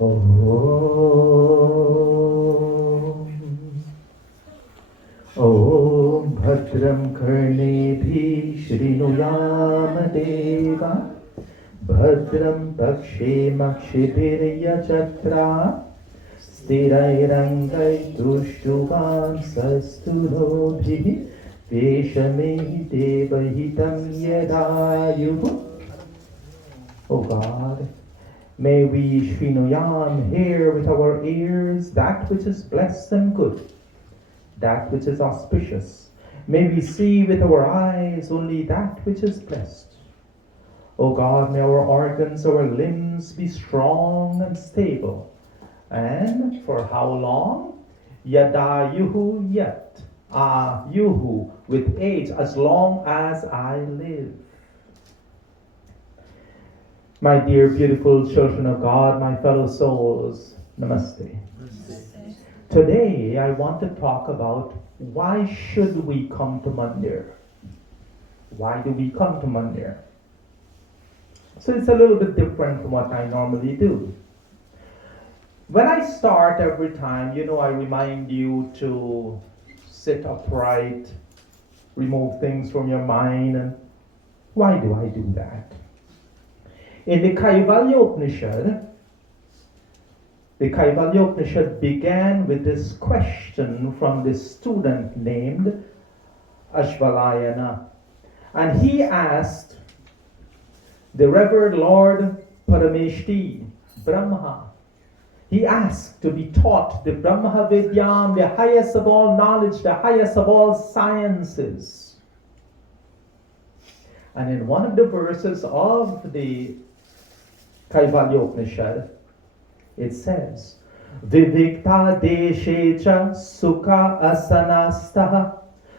ॐ भद्रं कर्णेभिः शृणुयामदेवा भद्रं पक्षेमक्षिभिर्यजत्रा स्थिरैरङ्गैस्तुष्टुवांसस्तुनोभिः पेशमे देवहितं यदायुः. O God, may we Shrinuyam hear with our ears that which is blessed and good, that which is auspicious. May we see with our eyes only that which is blessed. O God, may our organs, our limbs be strong and stable. And for how long? Yadayuhu yet. Yuhu, with age, as long as I live. My dear beautiful children of God, my fellow souls, Namaste. Today I want to talk about why should we come to Mandir? Why do we come to Mandir? So it's a little bit different from what I normally do. When I start every time, I remind you to sit upright, remove things from your mind. And why do I do that? In the Kaivalya-Upanishad began with this question from this student named Ashvalayana. And he asked the Revered Lord Parameshti, Brahma. He asked to be taught the Brahma Vidyam, the highest of all knowledge, the highest of all sciences. And in one of the verses of the Kaivalya-Upanishad, it says, Vivikta deshecha sukha asanastaha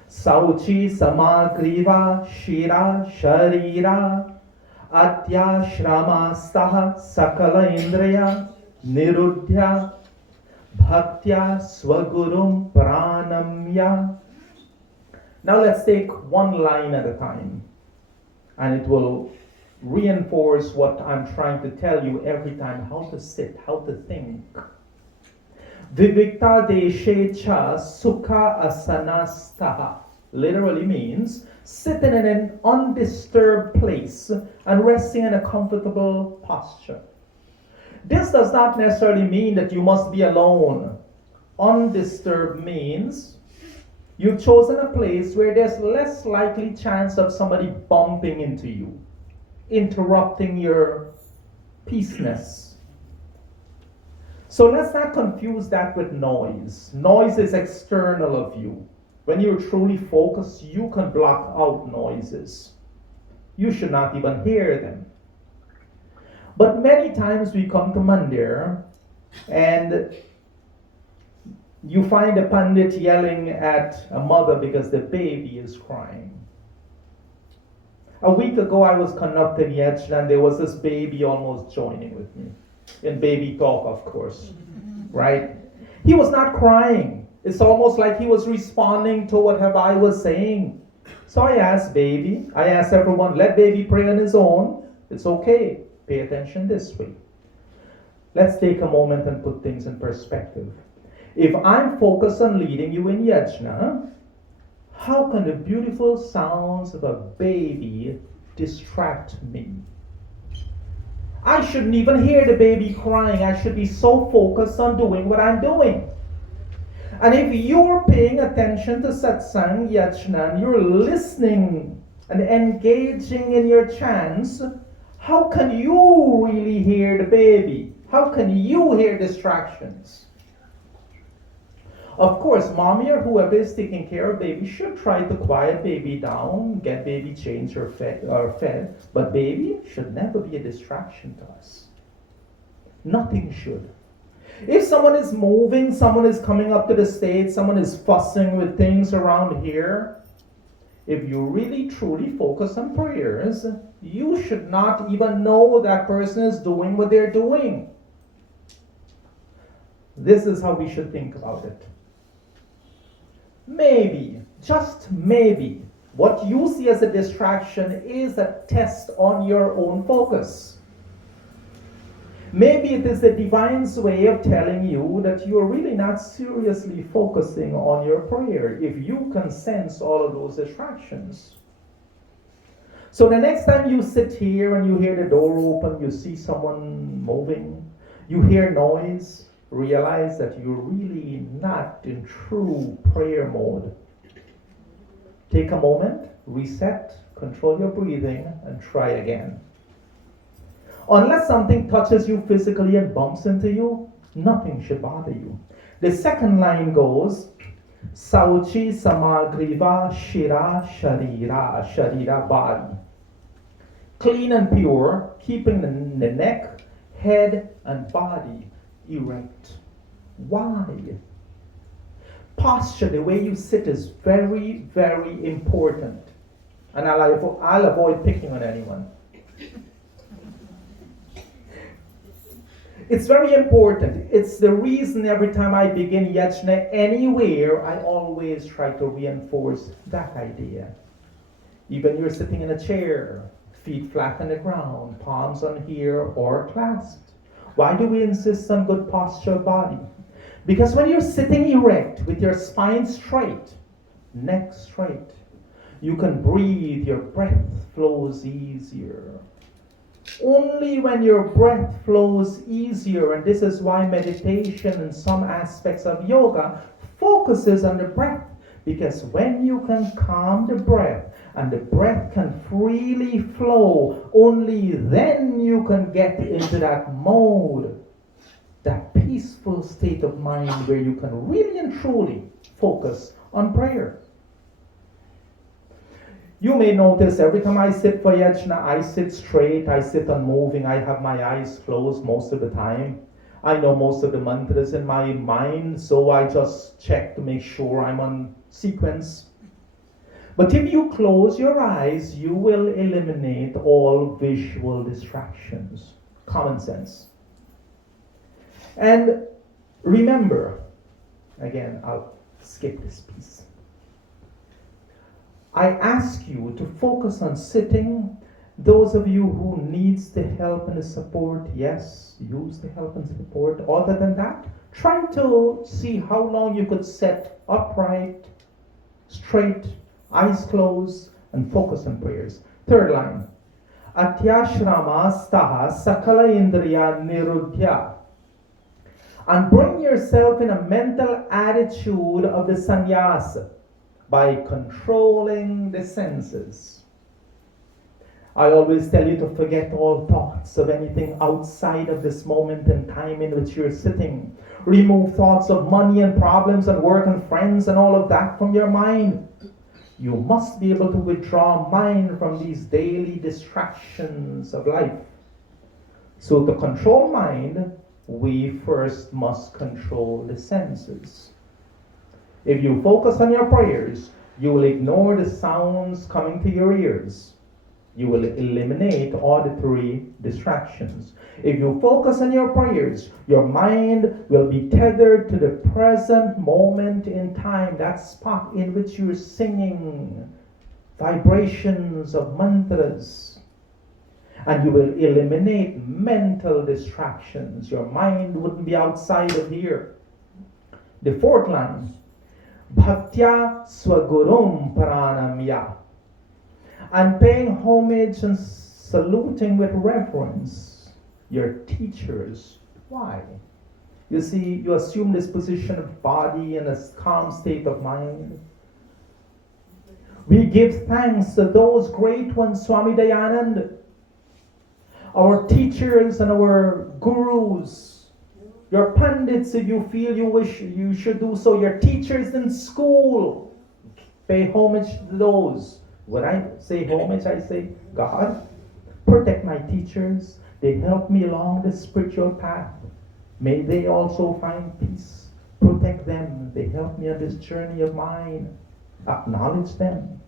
sauchi samagriva shira sharira atyashramastaha sakala indriya nirudhya bhaktya swagurum pranamya. Now let's take one line at a time, and it will reinforce what I'm trying to tell you every time: how to sit, how to think. Vivikta deshecha sukha asanastaha literally means sitting in an undisturbed place and resting in a comfortable posture. This does not necessarily mean that you must be alone. Undisturbed means you've chosen a place where there's less likely chance of somebody bumping into you, interrupting your peaceness. So let's not confuse that with noise. Noise is external of you. When you're truly focused, you can block out noises. You should not even hear them. But many times we come to Mandir and you find a pandit yelling at a mother because the baby is crying. A week ago I was conducting Yajna and there was this baby almost joining with me. In baby talk, of course. Right? He was not crying. It's almost like he was responding to whatever I was saying. So I asked everyone, let baby pray on his own. It's okay. Pay attention this way. Let's take a moment and put things in perspective. If I'm focused on leading you in Yajna, how can the beautiful sounds of a baby distract me? I shouldn't even hear the baby crying. I should be so focused on doing what I'm doing. And if you're paying attention to satsang, yajna, and you're listening and engaging in your chants, how can you really hear the baby? How can you hear distractions? Of course, mommy or whoever is taking care of baby should try to quiet baby down, get baby changed or fed, but baby should never be a distraction to us. Nothing should. If someone is moving, someone is coming up to the stage, someone is fussing with things around here, if you really truly focus on prayers, you should not even know that person is doing what they're doing. This is how we should think about it. Maybe, just maybe, what you see as a distraction is a test on your own focus. Maybe it is the divine's way of telling you that you are really not seriously focusing on your prayer if you can sense all of those distractions. So the next time you sit here and you hear the door open, you see someone moving, you hear noise, realize that you're really not in true prayer mode. Take a moment, reset, control your breathing, and try again. Unless something touches you physically and bumps into you, nothing should bother you. The second line goes, Sauchi Samagriva Shira Sharira, Sharira body. Clean and pure, keeping the neck, head, and body erect. Why? Posture, the way you sit, is very, very important. And I'll avoid picking on anyone. It's very important. It's the reason every time I begin yajna anywhere, I always try to reinforce that idea. Even you're sitting in a chair, feet flat on the ground, palms on here or clasped. Why do we insist on good posture of body? Because when you're sitting erect with your spine straight, neck straight, you can breathe, your breath flows easier. Only when your breath flows easier, and this is why meditation and some aspects of yoga focuses on the breath, because when you can calm the breath and the breath can freely flow, only then you can get into that mode, that peaceful state of mind where you can really and truly focus on prayer. You may notice every time I sit for yajna, I sit straight, I sit unmoving, I have my eyes closed most of the time. I know most of the mantras in my mind, so I just check to make sure I'm on sequence. But if you close your eyes, you will eliminate all visual distractions. Common sense. And remember, again, I'll skip this piece. I ask you to focus on sitting. Those of you who needs the help and the support, yes, use the help and support. Other than that, try to see how long you could sit upright, straight, eyes closed, and focus on prayers. Third line. Atyashrama staha sakala indriya nirudhya. And bring yourself in a mental attitude of the sannyasa by controlling the senses. I always tell you to forget all thoughts of anything outside of this moment in time in which you're sitting. Remove thoughts of money and problems and work and friends and all of that from your mind. You must be able to withdraw mind from these daily distractions of life. So to control mind, we first must control the senses. If you focus on your prayers, you will ignore the sounds coming to your ears. You will eliminate auditory distractions. If you focus on your prayers, your mind will be tethered to the present moment in time, that spot in which you're singing vibrations of mantras. And you will eliminate mental distractions. Your mind wouldn't be outside of here. The fourth line, Bhaktya Swagurum Pranamya. And paying homage and saluting with reverence your teachers. Why? You see, you assume this position of body and a calm state of mind. We give thanks to those great ones, Swami Dayanand, our teachers and our gurus, your pandits, if you feel you wish you should do so, your teachers in school. Pay homage to those. When I say homage, I say, God, protect my teachers. They help me along the spiritual path. May they also find peace. Protect them. They help me on this journey of mine. Acknowledge them.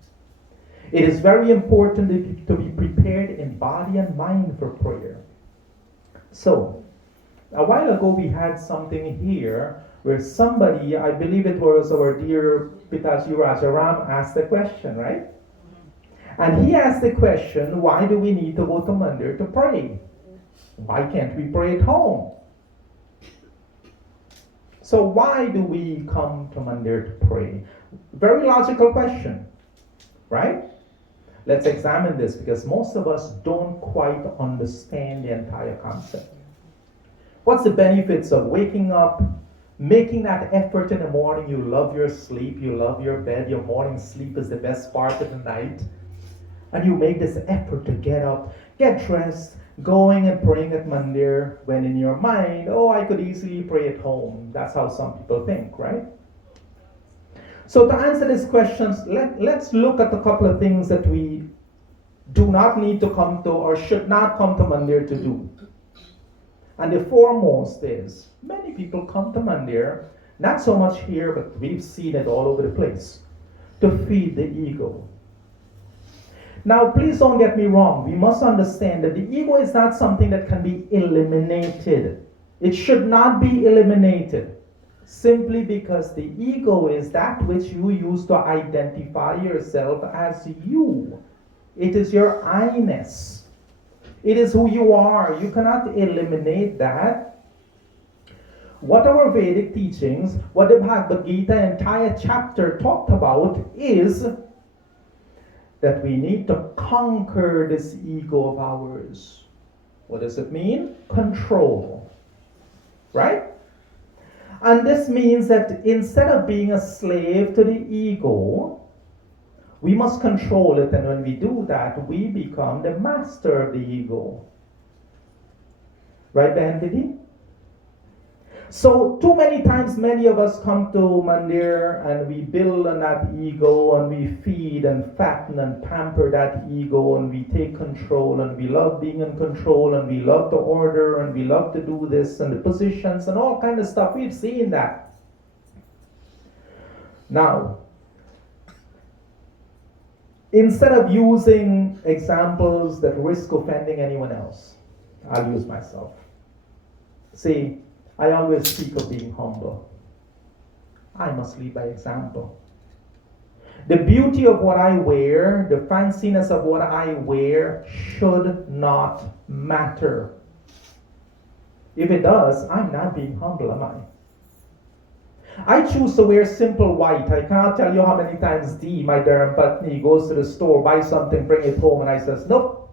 It is very important to be prepared in body and mind for prayer. So, a while ago we had something here where somebody, I believe it was our dear Pitaji Rajaram, asked the question, right? And he asked the question, why do we need to go to Mandir to pray? Why can't we pray at home? So why do we come to Mandir to pray? Very logical question, right? Let's examine this because most of us don't quite understand the entire concept. What's the benefits of waking up, making that effort in the morning? You love your sleep, you love your bed, your morning sleep is the best part of the night. And you make this effort to get up, get dressed, going and praying at Mandir, when in your mind, oh, I could easily pray at home. That's how some people think, right? So to answer these questions, let's look at a couple of things that we do not need to come to or should not come to Mandir to do. And the foremost is, many people come to Mandir, not so much here, but we've seen it all over the place, to feed the ego. Now, please don't get me wrong. We must understand that the ego is not something that can be eliminated. It should not be eliminated simply because the ego is that which you use to identify yourself as you. It is your I-ness. It is who you are. You cannot eliminate that. What our Vedic teachings, what the Bhagavad Gita entire chapter talked about is that we need to conquer this ego of ours. What does it mean? Control. Right? And this means that instead of being a slave to the ego, we must control it, and when we do that, we become the master of the ego. Right, Bandidi? So, too many times, many of us come to Mandir and we build on that ego and we feed and fatten and pamper that ego and we take control and we love being in control and we love to order and we love to do this and the positions and all kind of stuff. We've seen that. Now, instead of using examples that risk offending anyone else, I'll use myself. See, I always speak of being humble. I must lead by example. The beauty of what I wear, the fanciness of what I wear should not matter. If it does, I'm not being humble, am I? I choose to wear simple white. I cannot tell you how many times my Dharam Patni, goes to the store, buys something, bring it home, and I says, nope.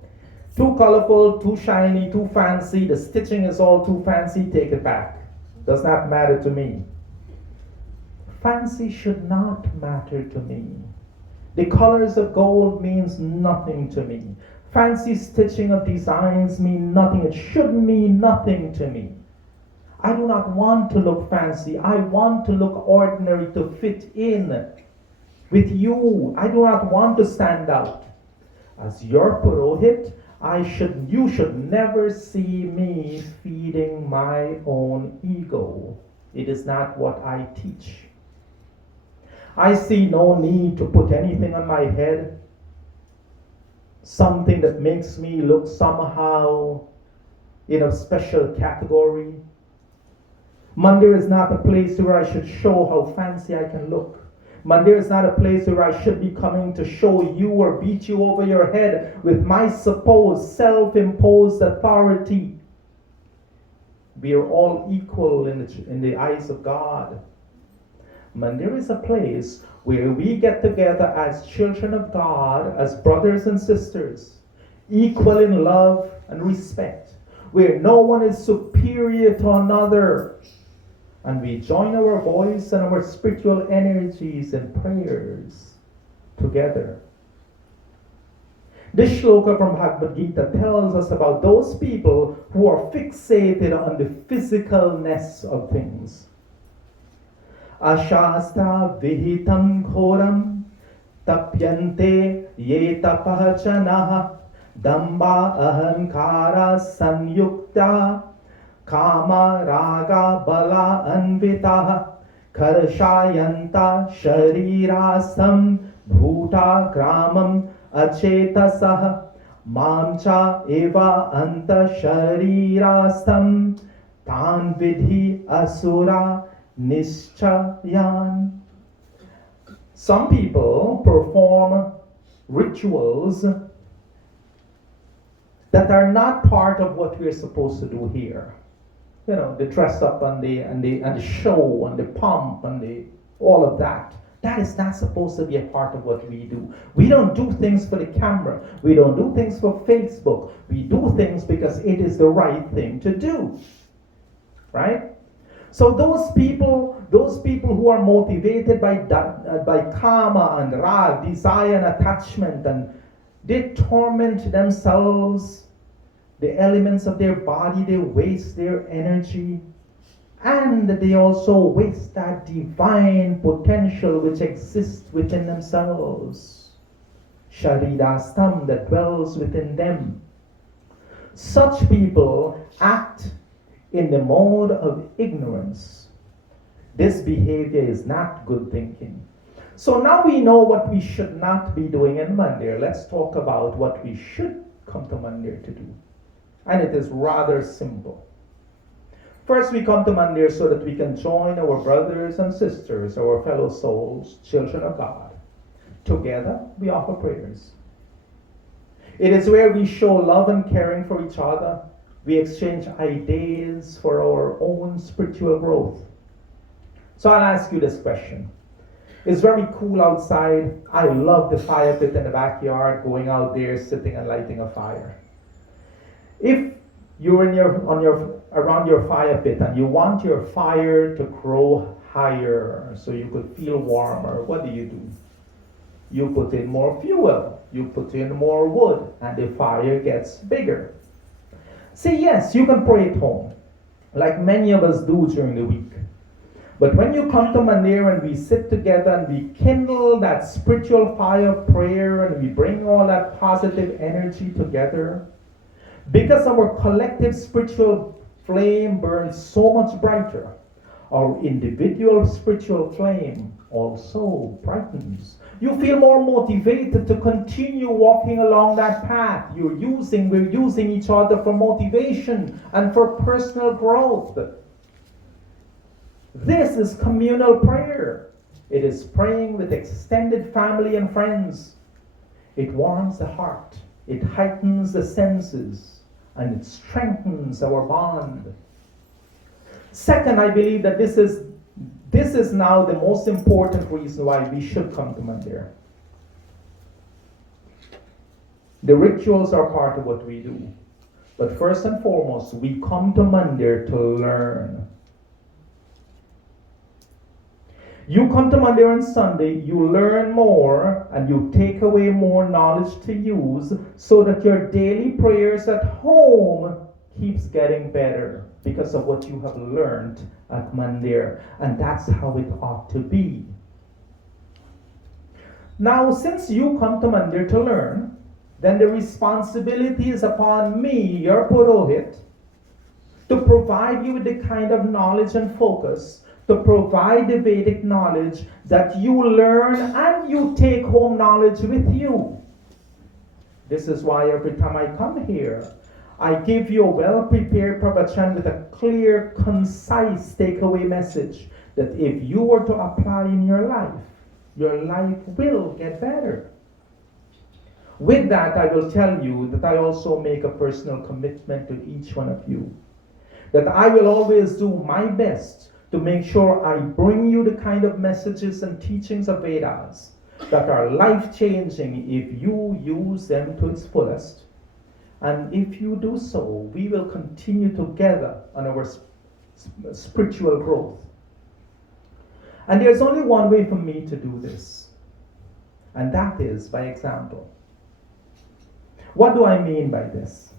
Too colorful, too shiny, too fancy. The stitching is all too fancy. Take it back. Does not matter to me. Fancy should not matter to me. The colors of gold means nothing to me. Fancy stitching of designs mean nothing. It should mean nothing to me. I do not want to look fancy. I want to look ordinary to fit in with you. I do not want to stand out. As your Purohit, you should never see me feeding my own ego. It is not what I teach. I see no need to put anything on my head, something that makes me look somehow in a special category. Mandir is not a place where I should show how fancy I can look. Mandir is not a place where I should be coming to show you or beat you over your head with my supposed self-imposed authority. We are all equal in the eyes of God. Mandir is a place where we get together as children of God, as brothers and sisters, equal in love and respect, where no one is superior to another. And we join our voice and our spiritual energies and prayers together. This shloka from Bhagavad Gita tells us about those people who are fixated on the physicalness of things. Ashastra vihitam ghoram tapyante ye tapahachanaha damba ahankara sanyukta Kama raga bala anvitaha karshayanta sharirasam bhuta gramam achetasaha mamcha eva anta sharirasam tan vidhi asura nischayan. Some people perform rituals that are not part of what we're supposed to do here. You know, the dress up and the show and the pomp and the all of that. That is not supposed to be a part of what we do. We don't do things for the camera. We don't do things for Facebook. We do things because it is the right thing to do. Right? So those people who are motivated by karma and rag, desire and attachment, and they torment themselves, the elements of their body, they waste their energy, and they also waste that divine potential which exists within themselves. Sharidastam, that dwells within them. Such people act in the mode of ignorance. This behavior is not good thinking. So now we know what we should not be doing in Mandir. Let's talk about what we should come to Mandir to do. And it is rather simple. First, we come to Mandir so that we can join our brothers and sisters, our fellow souls, children of God. Together, we offer prayers. It is where we show love and caring for each other. We exchange ideas for our own spiritual growth. So I'll ask you this question. It's very cool outside. I love the fire pit in the backyard, going out there, sitting and lighting a fire. If you're around your fire pit and you want your fire to grow higher so you could feel warmer, what do? You put in more fuel, you put in more wood, and the fire gets bigger. Say yes, you can pray at home, like many of us do during the week. But when you come to Mandir and we sit together and we kindle that spiritual fire of prayer and we bring all that positive energy together, because our collective spiritual flame burns so much brighter, our individual spiritual flame also brightens. You feel more motivated to continue walking along that path. We're using each other for motivation and for personal growth. This is communal prayer. It is praying with extended family and friends. It warms the heart. It heightens the senses. And it strengthens our bond. Second, I believe that this is now the most important reason why we should come to Mandir. The rituals are part of what we do. But first and foremost, we come to Mandir to learn. You come to Mandir on Sunday, you learn more, and you take away more knowledge to use so that your daily prayers at home keeps getting better because of what you have learned at Mandir. And that's how it ought to be. Now, since you come to Mandir to learn, then the responsibility is upon me, your Purohit, to provide you with the kind of knowledge and focus, to provide the Vedic knowledge that you learn and you take home knowledge with you. This is why every time I come here, I give you a well-prepared pravachan with a clear, concise takeaway message that if you were to apply in your life will get better. With that, I will tell you that I also make a personal commitment to each one of you, that I will always do my best to make sure I bring you the kind of messages and teachings of Vedas that are life-changing if you use them to its fullest. And if you do so, we will continue together on our spiritual growth. And there's only one way for me to do this, and that is by example. What do I mean by this?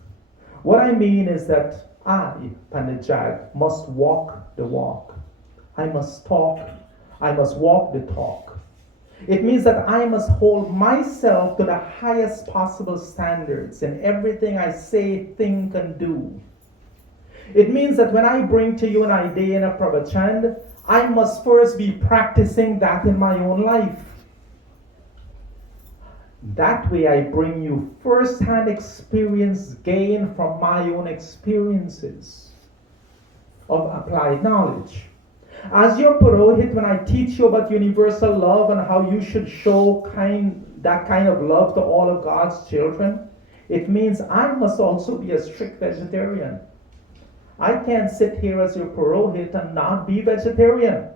What I mean is that I, Pandit, must walk the walk. I must walk the talk. It means that I must hold myself to the highest possible standards in everything I say, think, and do. It means that when I bring to you an idea in a pravachan, I must first be practicing that in my own life. That way I bring you first-hand experience gained from my own experiences of applied knowledge. As your Purohit, when I teach you about universal love and how you should show that kind of love to all of God's children, It means I must also be a strict vegetarian. I can't sit here as your Purohit and not be vegetarian.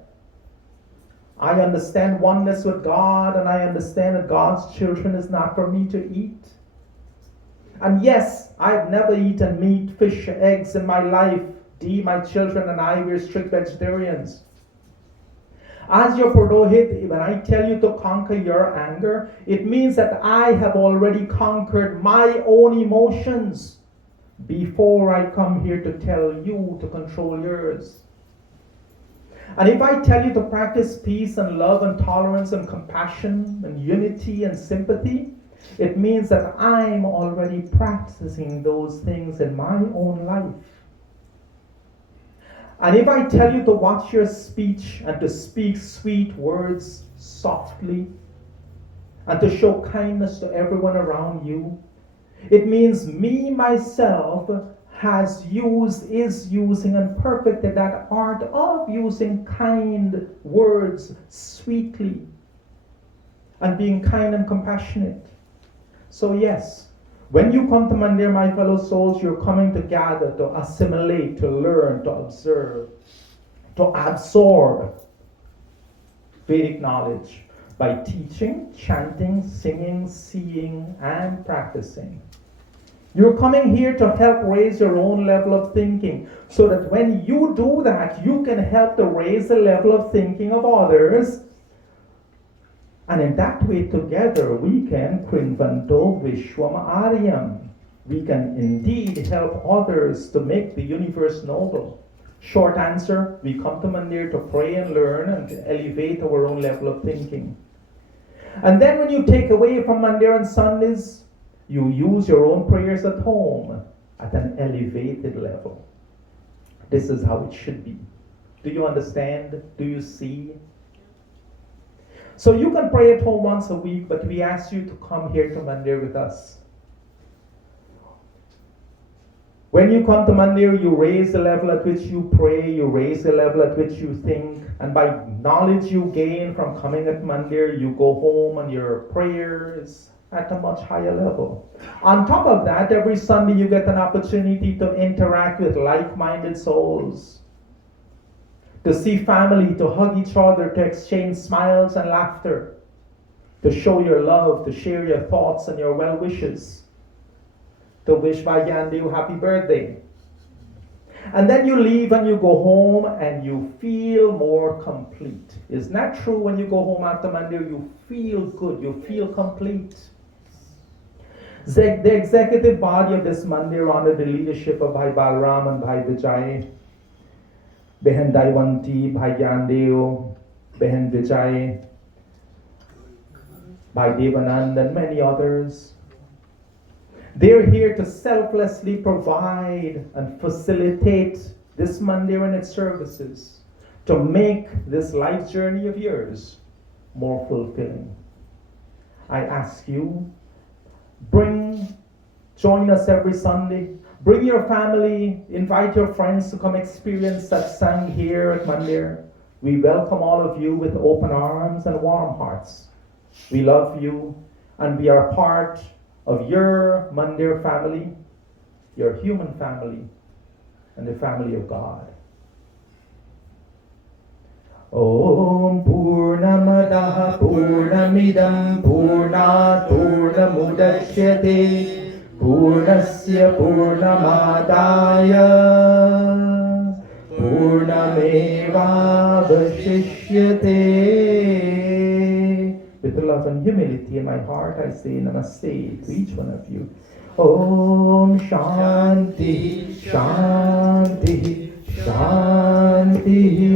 I understand oneness with God, and I understand that God's children is not for me to eat. And yes, I've never eaten meat, fish, eggs in my life. Dee, my children, and I, we're strict vegetarians. As your Purohit, when I tell you to conquer your anger, it means that I have already conquered my own emotions before I come here to tell you to control yours. And if I tell you to practice peace and love and tolerance and compassion and unity and sympathy, it means that I'm already practicing those things in my own life. And if I tell you to watch your speech and to speak sweet words softly and to show kindness to everyone around you, it means me, myself, is using and perfected that art of using kind words sweetly and being kind and compassionate. So yes, when you come to Mandir, my fellow souls, you're coming to gather, to assimilate, to learn, to observe, to absorb Vedic knowledge by teaching, chanting, singing, seeing, and practicing. You're coming here to help raise your own level of thinking, so that when you do that, you can help to raise the level of thinking of others. And in that way, together, we can Krinvanto Vishwam Aryam. We can indeed help others to make the universe noble. Short answer, we come to Mandir to pray and learn and to elevate our own level of thinking. And then when you take away from Mandir on Sundays, you use your own prayers at home at an elevated level. This is how it should be. Do you understand? Do you see? So you can pray at home once a week, but we ask you to come here to Mandir with us. When you come to Mandir, you raise the level at which you pray, you raise the level at which you think, and by knowledge you gain from coming at Mandir, you go home and your prayer is at a much higher level. On top of that, every Sunday you get an opportunity to interact with like-minded souls, to see family, to hug each other, to exchange smiles and laughter, to show your love, to share your thoughts and your well wishes, to wish Bhaigyandev happy birthday. And then you leave and you go home and you feel more complete. Isn't that true? When you go home after Mandir, you feel good, you feel complete. The executive body of this Mandir, under the leadership of Bhai Balram and Bhai Vijay, Behen Daiwanti, Bhai Gyandev, Behen Vijay, Bhai Devanand, and many others. They're here to selflessly provide and facilitate this Mandir and its services to make this life journey of yours more fulfilling. I ask you, join us every Sunday. Bring your family, invite your friends to come experience satsang here at Mandir. We welcome all of you with open arms and warm hearts. We love you, and we are part of your Mandir family, your human family, and the family of God. Om Purnamadaha Purnamidam Purnat Purnamudachyate Purnasya Purnamadaya Purnameva Vashishyate. With love and humility in my heart, I say Namaste to each one of you. Om Shanti, Shanti, Shanti.